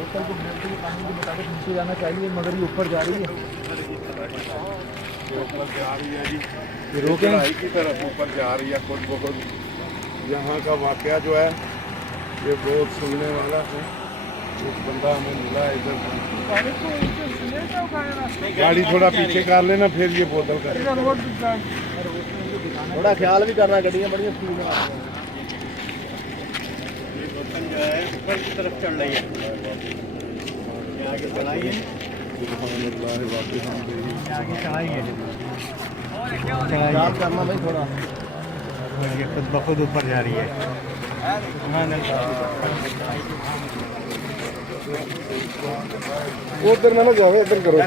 बोतल को मिनट के पानी के मुताबिक नीचे जाना चाहिए, मगर ये ऊपर जा रही है। ऊपर जा रही है जी, ये रोकें की तरफ ऊपर जा रही है। खुद बहुत यहाँ का वाकया जो है ये बहुत सुनने वाला है। एक बंदा हमें मिला है इधर, गाड़ी थोड़ा पीछे कर लेना, फिर ये बोतल कर। थोड़ा ख्याल भी करना, गड्डियाँ बड़ी स्पीड में आती हैं। ये बोतल जो है ऊपर की तरफ चढ़ रही है, आगे चलाई है, आगे चलाई है, ख्याल करना भाई थोड़ा। ये खुद ब खुद ऊपर जा रही है। उधर ना जाओ, इधर करो।